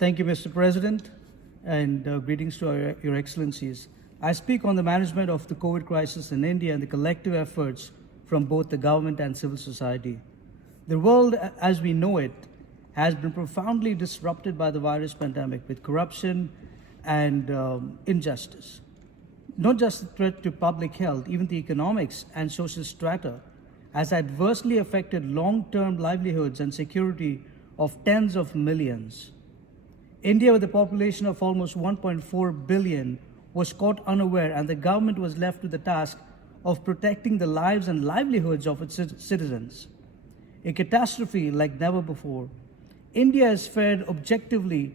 Thank you, Mr. President, and greetings to Your Excellencies. I speak on the management of the COVID crisis in India and the collective efforts from both the government and civil society. The world as we know it has been profoundly disrupted by the virus pandemic with corruption and injustice. Not just the threat to public health, even the economics and social strata has adversely affected long-term livelihoods and security of tens of millions. India, with a population of almost 1.4 billion, was caught unaware, and the government was left to the task of protecting the lives and livelihoods of its citizens. A catastrophe like never before. India has fared objectively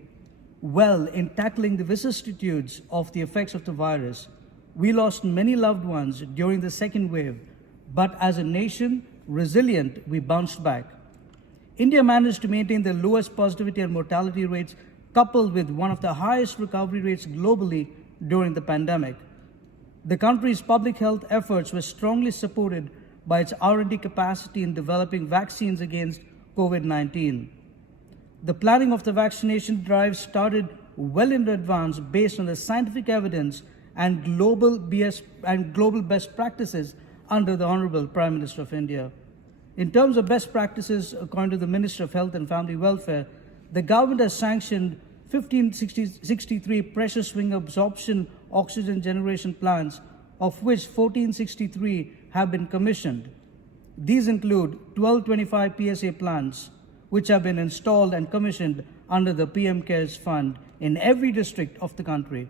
well in tackling the vicissitudes of the effects of the virus. We lost many loved ones during the second wave, but as a nation, resilient, we bounced back. India managed to maintain the lowest positivity and mortality rates, coupled with one of the highest recovery rates globally during the pandemic. The country's public health efforts were strongly supported by its R&D capacity in developing vaccines against COVID-19. The planning of the vaccination drive started well in advance based on the scientific evidence and global best practices under the Honorable Prime Minister of India. In terms of best practices, according to the Minister of Health and Family Welfare, the government has sanctioned 1563 pressure swing absorption oxygen generation plants, of which 1463 have been commissioned. These include 1225 PSA plants, which have been installed and commissioned under the PM CARES Fund in every district of the country.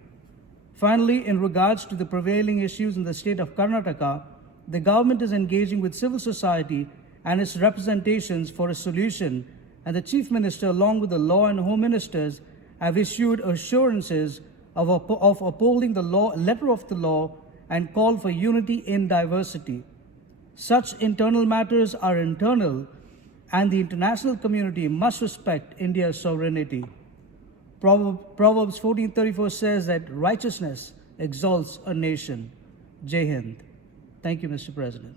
Finally, in regards to the prevailing issues in the state of Karnataka, the government is engaging with civil society and its representations for a solution, and the Chief Minister, along with the Law and Home Ministers, have issued assurances of upholding the letter of the law and call for unity in diversity. Such internal matters are internal, and the international community must respect India's sovereignty. Proverbs 14:34 says that righteousness exalts a nation. Jai Hind. Thank you, Mr. President.